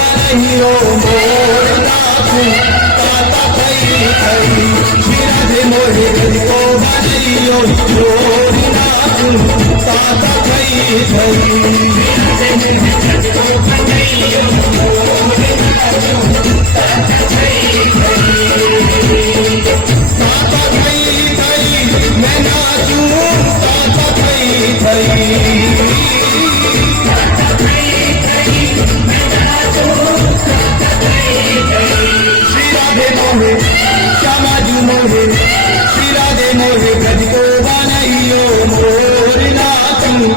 बनाइयो मोर नाचू ताता थई थई श्री राधे मोहे गज को बनाइयो मोर नाचू ताता थई थई मैं नाचू ताता थई श्री राधे मोहे श्यामा जी मोहे श्री राधे मोहे गज को बनाइयो मोर नाचू